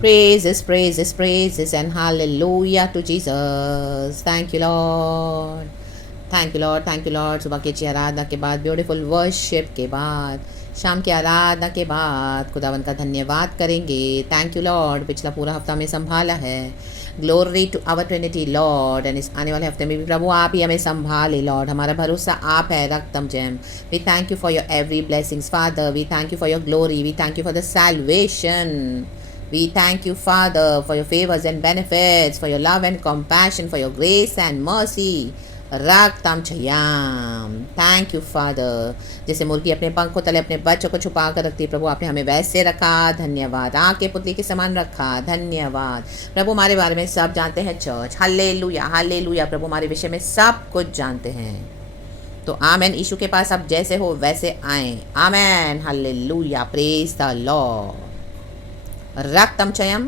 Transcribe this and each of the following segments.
Praises, praises, praises, and hallelujah to Jesus. Thank you, Lord. Thank you Lord, thank you Lord. सुबह की अच्छी आराधना के बाद, beautiful worship के बाद, शाम की आराधना के बाद खुदावन का धन्यवाद करेंगे। थैंक यू लॉर्ड, पिछला पूरा हफ्ता में संभाला है। Glory to our trinity lord. And इस आने वाले हफ्ते में भी प्रभु आप ही हमें संभाले लॉर्ड। हमारा भरोसा आप है, रक्तम जैम। We thank you for your every blessings father. We thank you for your glory. We thank you for the salvation. We thank you, Father, for your favors and benefits, for your love and compassion, for your grace and mercy. रक्तम छयाम। Thank you father. जैसे मुर्गी अपने पंखों तले अपने बच्चों को छुपा कर रखती है, प्रभु आपने हमें वैसे रखा। धन्यवाद। आँख के पुतली के समान रखा। धन्यवाद प्रभु। हमारे बारे में सब जानते हैं चर्च। Hallelujah, hallelujah. प्रभु हमारे विषय में सब कुछ जानते हैं। तो आमेन। यीशु के पास आप जैसे हो वैसे आए। आमेन, हालेलुया, प्रेज द लॉर्ड। रक्तम चयम।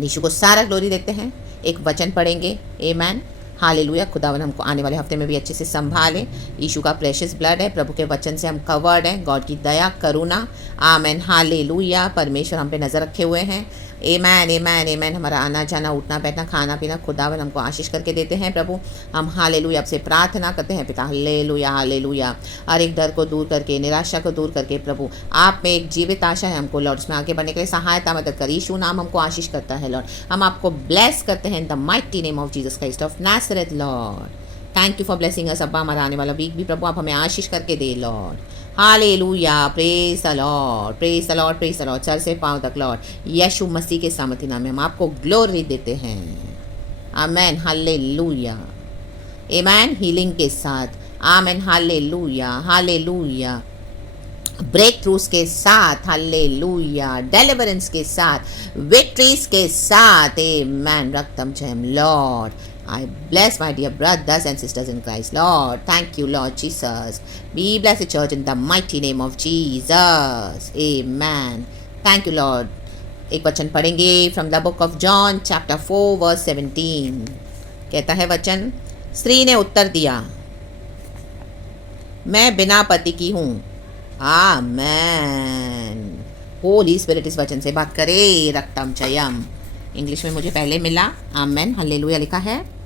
यीशु को सारा ग्लोरी देते हैं। एक वचन पढ़ेंगे। आमेन, हालेलुया। खुदावन हमको आने वाले हफ्ते में भी अच्छे से संभाले। यीशु का प्रेशियस ब्लड है, प्रभु के वचन से हम कवर्ड हैं। गॉड की दया, करुणा। आमेन, हालेलुया। परमेश्वर हम पे नज़र रखे हुए हैं। आमेन, आमेन, आमेन। हमारा आना जाना, उठना बैठना, खाना पीना खुदावन हमको आशीष करके देते हैं। प्रभु हम हालेलुया आपसे प्रार्थना करते हैं पिता। Hallelujah, hallelujah. हर एक डर को दूर करके, निराशा को दूर करके प्रभु आप में एक जीवित आशा है हमको लॉर्ड। उसमें आगे बढ़ने के लिए सहायता मदद कर। यीशु नाम हमको आशीष करता है लॉर्ड। हम आपको ब्लेस करते हैं in the mighty name of Jesus Christ of Nazareth Lord. Thank you for blessing us. अब्बा हमारा आने वाला वीक भी प्रभु आप हमें आशीष करके दे Lord. Hallelujah, praise the Lord, praise the Lord, praise the Lord. सर से पांव तक लॉर्ड यीशु मसीह के सामर्थ्य नाम में हम आपको ग्लोरी देते हैं। आमेन, हालेलुया, आमेन। हीलिंग के साथ, आमेन, हालेलुया, हालेलुया। ब्रेक थ्रूज के साथ, हालेलुया। डिलीवरेंस के साथ, विक्ट्रीज के साथ, आमेन। रक्तम Jayam Lord. I bless my dear brothers and sisters in Christ, Lord. Thank you, Lord Jesus. Be blessed the church in the mighty name of Jesus. Amen. Thank you, Lord. एक वचन पढ़ेंगे from the book of John, chapter 4, verse 17. कहता है वचन, स्त्री ने उत्तर दिया, मैं बिना पति की हूँ। आमेन। होली स्पिरिट इस वचन से बात करे। रक्तम चयम। इंग्लिश में मुझे पहले मिला। आमेन, हालेलुया लिखा है।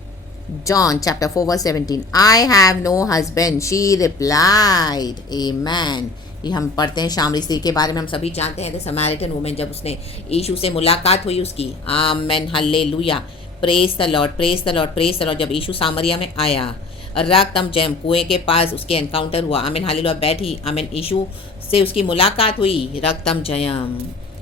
John chapter 4 verse 17. I have no husband, she replied. Amen. ये हम पढ़ते हैं शामरी स्त्री के बारे में। हम सभी जानते हैं द समैरिटन वुमेन, जब उसने यीशु से मुलाकात हुई उसकी। Amen, hallelujah. Praise the Lord, praise the Lord, praise the Lord. जब यीशु सामरिया में आया, रक्तम जैम कुएं के पास उसके एनकाउंटर हुआ। आमेन, हालेलुया। बैठी, आमेन, यीशु से उसकी मुलाकात हुई। रक्तम जयम।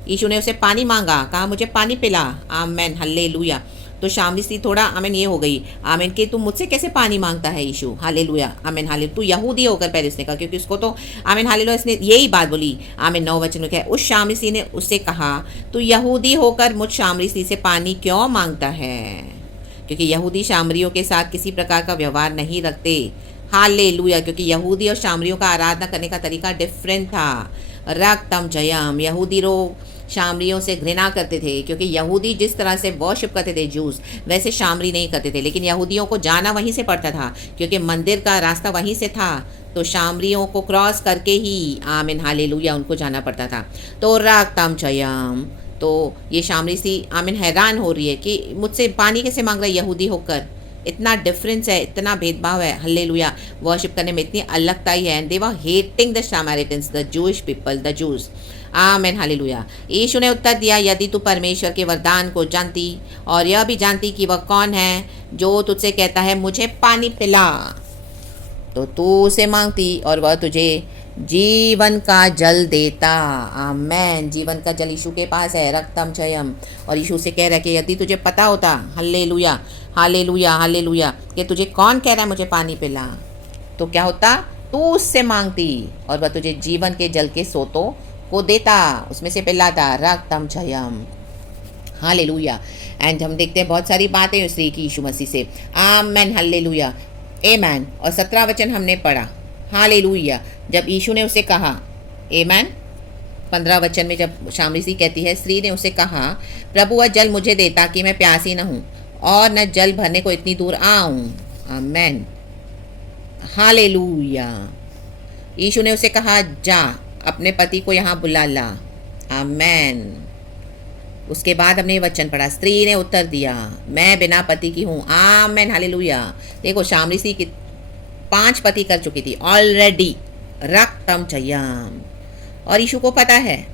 यीशु ने उसे पानी मांगा, कहा मुझे पानी पिला। आमेन, हालेलुया। तो शामली स्त्री थोड़ा आमेन ये हो गई, आमेन, कि तू मुझसे कैसे पानी मांगता है यीशु। हालेलुया, आमेन, हालेलुया। तू यहूदी होकर, पहले उसने कहा, क्योंकि उसको तो आमेन, हालेलुया, इसने यही बात बोली। आमेन, 9 वचन में क्या है, उस शामली स्त्री ने उससे कहा, तू यहूदी होकर मुझ शामली स्त्री से पानी क्यों मांगता है? क्योंकि यहूदी शामरियों के साथ किसी प्रकार का व्यवहार नहीं रखते। हालेलुया। क्योंकि यहूदी और शामरियों का आराधना करने का तरीका डिफरेंट था। रक्तम जयम। यहूदी लोग शामरियों से घृणा करते थे, क्योंकि यहूदी जिस तरह से वर्शिप करते थे जूस, वैसे शामरी नहीं करते थे। लेकिन यहूदियों को जाना वहीं से पड़ता था, क्योंकि मंदिर का रास्ता वहीं से था। तो शामरियों को क्रॉस करके ही, आमीन, हालेलुया, उनको जाना पड़ता था। तो रक्तम जयम। तो ये शामरी सी आमीन हैरान हो रही है कि मुझसे पानी कैसे मांग रहा है यहूदी होकर। इतना डिफरेंस है, इतना भेदभाव है। हालेलुया। वर्शिप करने में इतनी अलगताई है। And they were hating the Samaritans, the Jewish people, the Jews. Amen, hallelujah. यीशु ने उत्तर दिया, यदि तू परमेश्वर के वरदान को जानती और यह भी जानती कि वह कौन है जो तुझसे कहता है मुझे पानी पिला, तो तू उसे मांगती और वह तुझे जीवन का जल देता। आमेन। जीवन का जल यीशु के पास है। रक्तम जयम। और यीशु से कह रहा है कि यदि तुझे पता होता, हालेलुया, हालेलुया, हालेलुया, कि तुझे कौन कह रहा है मुझे पानी पिला, तो क्या होता, तू उससे मांगती और वह तुझे जीवन के जल के सोतों को देता, उसमें से पिलाता। रक्तम जयम। हालेलुया। एंड हम देखते हैं बहुत सारी बातें स्त्री की यीशु मसीह से। आमेन, हालेलुया, आमेन। और 17 वचन हमने पढ़ा। हालेलुया। जब यीशु ने उसे कहा, आमेन, 15 वचन में जब शामरी स्त्री कहती है, स्त्री ने उसे कहा, प्रभु वह जल मुझे दे ताकि मैं प्यासी न हूँ और न जल भरने को इतनी दूर आऊँ। आमेन, हालेलुया। यीशु ने उसे कहा, जा अपने पति को यहाँ बुला ला। आमेन। उसके बाद हमने ये वचन पढ़ा, स्त्री ने उत्तर दिया, मैं बिना पति की हूँ। आमेन, हालेलुया। देखो शामरी की 5 पति कर चुकी थी ऑलरेडी, रक्तम चयम, और यीशु को पता है।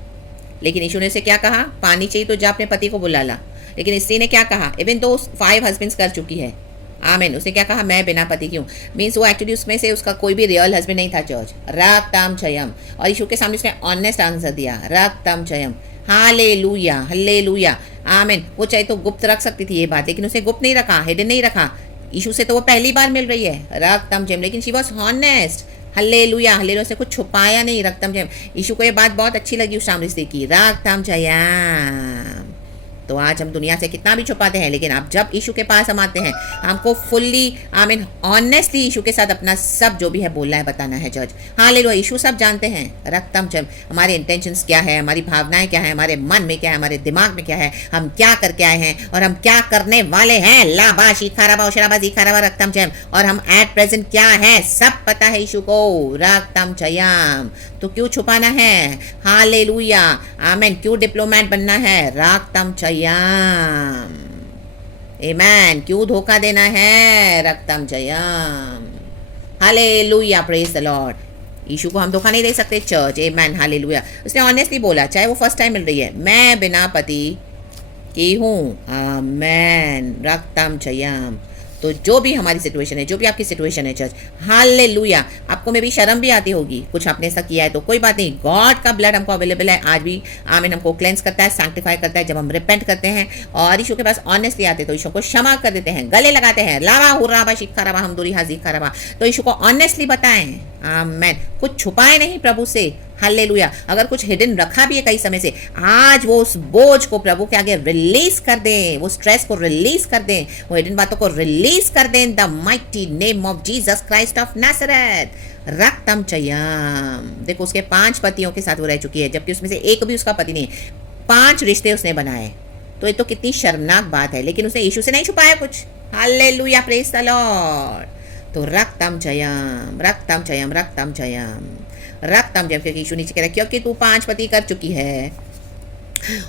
लेकिन यीशु ने से क्या कहा, पानी चाहिए तो जा अपने पति को बुला ला। लेकिन स्त्री ने क्या कहा, इवन तो 5 हस्बैंड्स कर चुकी है, आमेन, उसने क्या कहा, मैं बिना पति की हूँ। मीन्स वो एक्चुअली उसमें से उसका कोई भी रियल हस्बैंड नहीं था चर्च। रक्तम चयम, और यीशु के सामने उसने ऑनेस्ट आंसर दिया, रक्तम चयम, हालेलुया, हालेलुया, आमेन। वो चाहे तो गुप्त रख सकती थी ये बात, लेकिन उसे गुप्त नहीं रखा, हिडन नहीं रखा। यीशु से तो वो पहली बार मिल रही है, रक्तम चयम, लेकिन she was honest, hallelujah, hallelujah, से कुछ छुपाया नहीं, रक्तम चयम। यीशु को ये बात बहुत अच्छी लगी उस सामने की, रक्तम चयम। तो आज हम दुनिया से कितना भी छुपाते हैं, लेकिन अब जब यीशु के पास हम आते हैं, हमको फुल्ली आमीन ऑनेस्टली यीशु के साथ अपना सब जो भी है बोलना है, बताना है चर्च। हालेलुया, यीशु सब जानते हैं, रक्तम चयम, हमारे इंटेंशंस क्या है, हमारी भावनाएं क्या है, हमारे मन में क्या है, हमारे दिमाग में क्या है, हम क्या करके आए हैं और हम क्या करने वाले हैं। लाबा शिखाराबा शराबा शिखाराबा रक्तम चयम, और हम एट प्रेजेंट क्या है सब पता है यीशु को, रक्तम चयम। तो क्यों छुपाना है, हालेलुया, आमीन, क्यों डिप्लोमेट बनना है, रक्तम चयम, आमेन, क्यों धोखा देना है, रक्तम चयम, हालेलुया, प्रेज द लॉर्ड। यीशु को हम धोखा नहीं दे सकते चर्च, आमेन, हालेलुया। उसने ऑनेस्टली बोला, चाहे वो फर्स्ट टाइम मिल रही है, मैं बिना पति की हूँ, आमेन, रक्तम चयम। तो जो भी हमारी सिचुएशन है, जो भी आपकी सिचुएशन है चर्च, हालेलुया, आपको में भी शर्म भी आती होगी, कुछ आपने ऐसा किया है तो कोई बात नहीं, गॉड का ब्लड हमको अवेलेबल है आज भी, आमीन, हमको क्लेंस करता है, सैंक्टिफाई करता है। जब हम रिपेंट करते हैं और यीशु के पास ऑनेस्टली आते हैं तो यीशु को क्षमा कर देते हैं, गले लगाते हैं, लावा हुर्राबा शिखाराबा हमदुरी हाजी खाराबा। तो यीशु को ऑनेस्टली बताएं, आमीन, कुछ छुपाए नहीं प्रभु से, हालेलुया। अगर कुछ हिडन रखा भी है कई समय से, आज वो उस बोझ को प्रभु के आगे रिलीज कर दें, वो स्ट्रेस को रिलीज कर दें, वो हिडन बातों को रिलीज कर दें, in the mighty name of Jesus Christ of Nazareth, रक्तम चयम। देखो उसके 5 पतियों के साथ वो रह चुकी है, जबकि उसमें से एक भी उसका पति नहीं, 5 रिश्ते उसने बनाए। तो ये तो कितनी शर्मनाक बात है, लेकिन उसने यीशु से नहीं छुपाया कुछ, हालेलुया, प्रेज द लॉर्ड। तो रक्तम चयम, रक्तम चयम, रक्तम चयम, रक्तम चयम, क्योंकि यीशु नीचे कह रहा है, क्योंकि तू 5 पति कर चुकी है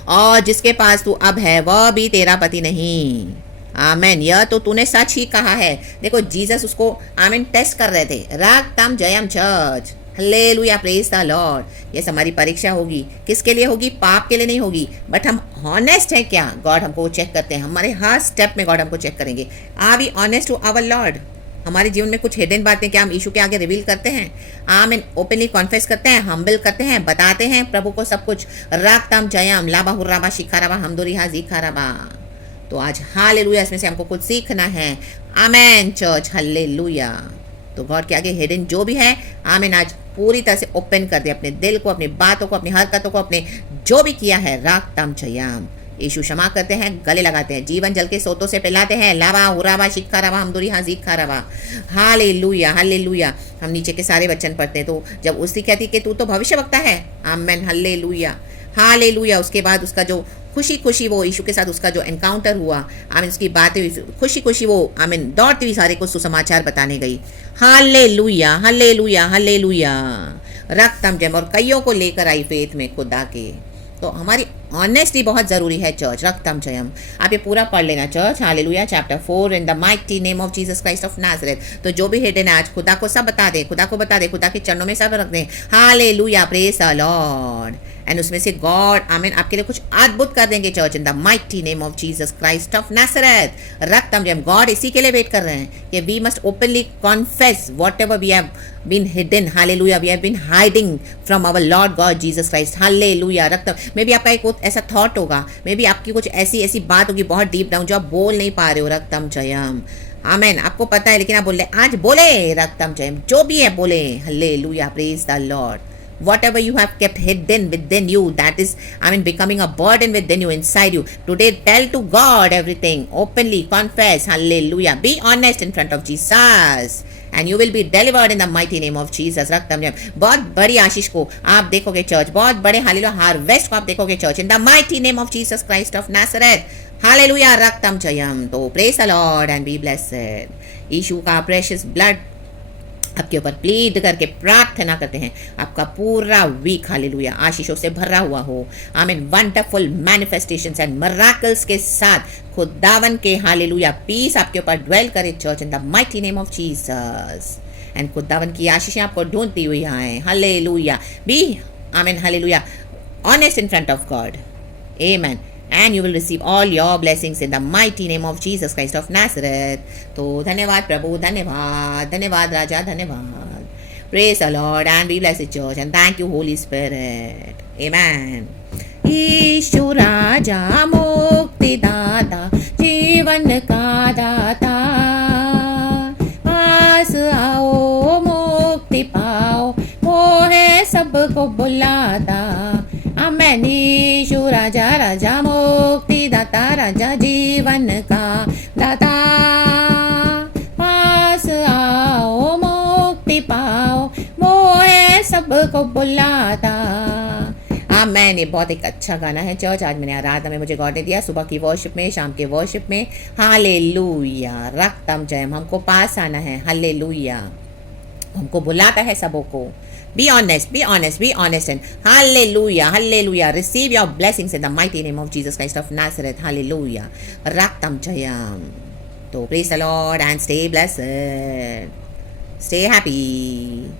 और जिसके पास तू अब है वह भी तेरा पति नहीं, आमेन। यह तो तूने सच ही कहा है। देखो जीसस उसको आमेन टेस्ट कर रहे थे, रक्तम जयम church, hallelujah, praise the Lord. ये हमारी परीक्षा होगी, किसके लिए होगी, पाप के लिए नहीं होगी, बट हम ऑनेस्ट हैं क्या, गॉड हमको चेक करते हैं, हमारे हर स्टेप में गॉड हमको चेक करेंगे, are we honest to our lord. हमारे जीवन में कुछ हिडन बातें क्या हम यीशु के आगे रिवील करते हैं, आमीन, ओपनली कॉन्फेस करते हैं, हम्बल करते हैं, बताते हैं प्रभु को सब कुछ, रक्तम जयम, लाबा हुर्राबा शिखाराबा हमदुरी हाजी खाराबा। तो आज हालेलुया, इसमें से हमको कुछ सीखना है, आमेन चर्च, हालेलुया। तो गॉड के आगे हिडन जो भी है, आमीन, आज पूरी तरह से ओपन कर दे अपने दिल को, अपनी बातों को, अपनी हरकतों को, अपने जो भी किया है, रक्तम चयम। यीशु क्षमा करते हैं, गले लगाते हैं, जीवन जल के सोतों से पिलाते हैं, लावा हुराबा शिखाराबा हमदुरी हाजी खाराबा, हालेलुया, हालेलुया। हम नीचे के सारे वचन पढ़ते हैं, तो जब उसकी कहती कि तू तो भविष्यवक्ता है, आमेन, हालेलुया, हालेलुया। उसके बाद उसका जो खुशी खुशी वो यीशु के साथ उसका जो एनकाउंटर हुआ, आमीन, उसकी बातें खुशी खुशी वो आमीन दौड़ती हुई सारे को सुसमाचार बताने गई, हालेलुया, हालेलुया, हालेलुया, रक्तम जयम, और कईयों को लेकर आई फेथ में खुदा के। तो हमारी ऑनेस्टी बहुत ज़रूरी है चर्च, रक्तम चयम। आप ये पूरा पढ़ लेना church, hallelujah, chapter 4, in the mighty name of Jesus Christ of Nazareth. तो जो भी हिडन है आज खुदा को सब बता दे, खुदा को बता दे, खुदा के चरणों में सब रख दें, hallelujah, praise the Lord. And उसमें से गॉड आमीन आपके लिए कुछ अद्भुत कर देंगे church, in the mighty name of Jesus Christ of Nazareth, रक्तम जयम। गॉड इसी के लिए वेट कर रहे हैं कि we must openly confess whatever we have been hidden, hallelujah, we have been hiding from our Lord God Jesus Christ, hallelujah, रक्तम। मे भी आपका एक ऐसा थॉट होगा, मे भी आपकी कुछ ऐसी बात होगी बहुत डीप डाउन जो आप बोल नहीं पा रहे हो, रक्तम जयम, आमेन। आपको पता है लेकिन आप बोल रहे, आज बोले, रक्तम जयम, जो भी है बोले, hallelujah, praise the Lord. Whatever you have kept hidden within you, that is, becoming a burden within you, inside you. Today, tell to God everything. Openly confess. Hallelujah. Be honest in front of Jesus. And you will be delivered in the mighty name of Jesus. रक्तम Jayam. बहुत बड़ी आशीष को आप देखोगे church, बहुत बड़े hallelujah harvest को आप देखोगे church, in the mighty name of Jesus Christ of Nazareth. Hallelujah, रक्तम Jayam. तो praise the Lord and be blessed. यीशु का precious blood आपके ऊपर प्लीड करके प्रार्थना करते हैं आपका पूरा वीक हालेलुया आशीषों से भरा हुआ हो। आमीन। वंडरफुल मैनिफेस्टेशंस एंड मिरेकल्स के साथ खुदावन के हालेलुया पीस आपके ऊपर ड्वेल करे church in the mighty name of Jesus. And खुदावन की आशीषें आपको ढूंढती हुई आए हालेलुया। बी आमीन hallelujah honest in front of God. Amen. And you will receive all your blessings in the mighty name of Jesus Christ of Nazareth. तो धन्यवाद प्रभु, धन्यवाद धन्यवाद राजा, धन्यवाद। Praise the Lord and be blessed church and thank you Holy Spirit. Amen. ईशु राजा मुक्तिदाता जीवन का दाता, पास आओ मुक्ति पाओ, वो है सबको बुलाता। आमेन। यीशु राजा राजा मुक्ति दाता, राजा जीवन का दाता, पास आओ मुक्ति पाओ, वो है सबको बुलाता। आमेन। ये बहुत एक अच्छा गाना है चर्च। आज मैंने आराधना में मुझे गॉड ने दिया, सुबह की वर्शिप में, शाम के वर्शिप में। हालेलुया। रक्तम जयम हमको पास आना है। हालेलुया। हमको बुलाता है सबों को। Be honest, be honest, be honest and hallelujah, hallelujah. Receive your blessings in the mighty name of Jesus Christ of Nazareth. Hallelujah. Raktam Jayam. So praise the Lord and stay blessed. Stay happy.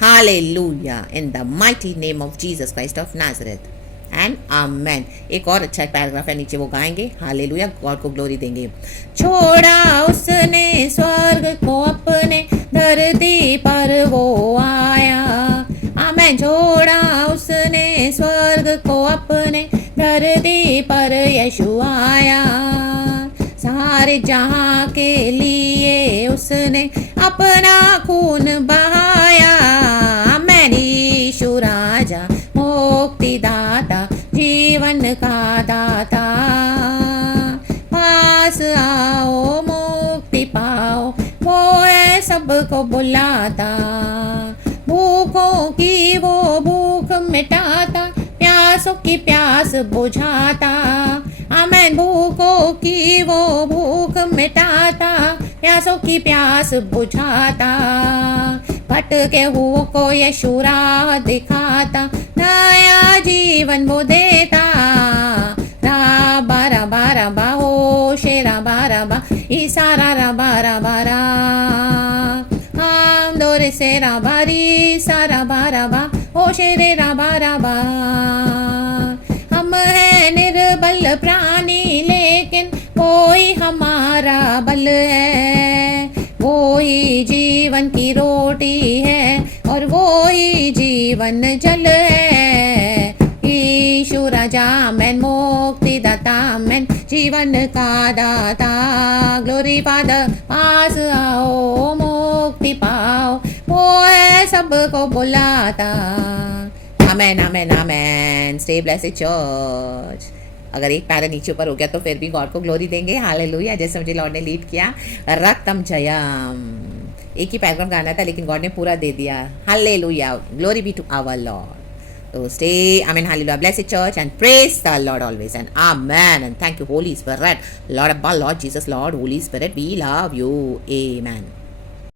Hallelujah. In the mighty name of Jesus Christ of Nazareth. And amen. एक और अच्छा paragraph है नीचे, वो गाएंगे। Hallelujah. God को glory देंगे। छोड़ा उसने स्वर्ग को अपने, धरती पर वो आया। आमेन। छोड़ा उसने स्वर्ग को अपने, धरती पर यीशु आया। सारे जहां के लिए उसने अपना खून बहाया। आमेन। यीशु राजा मुक्तिदाता जीवन का दाता, पास आओ मुक्ति पाओ, वो है सबको बुलाता। भूखों की वो भूख मिटाता, प्यासों की प्यास बुझाता। आमेन। भूखों की वो भूख मिटाता, प्यासों की प्यास बुझाता। भटके हुओं को यीशु राह दिखाता, नया जीवन वो देता। राबा रबा रबा हो शेरा बारबा, इसारा रबा रबा रा, हम दोरे से राबारी सारा बारबा, ओ शेरे रबा रबा। हम है निर्बल प्राणी लेकिन कोई हमारा बल है, वो ही जीवन की रोटी है और वो ही जीवन जल है। यीशु राजा आमेन, मुक्तिदाता आमेन, जीवन का दाता। ग्लोरी फादर, पास आओ मुक्ति पाओ, वो है सबको बुलाता। Amen amen amen. Stay blessed church. अगर एक पैरा नीचे ऊपर हो गया तो फिर भी गॉड को ग्लोरी देंगे। हालेलुया। जैसे मुझे लॉर्ड ने लीड किया। रक्तम जयम। एक ही पैराग्राफ गाना था लेकिन गॉड ने पूरा दे दिया। Hallelujah. Glory be to our lord. So stay, amen, hallelujah, blessed church and praise the Lord always and amen and thank you Holy Spirit, Lord above, Lord Jesus, Lord Holy Spirit, we love you, amen.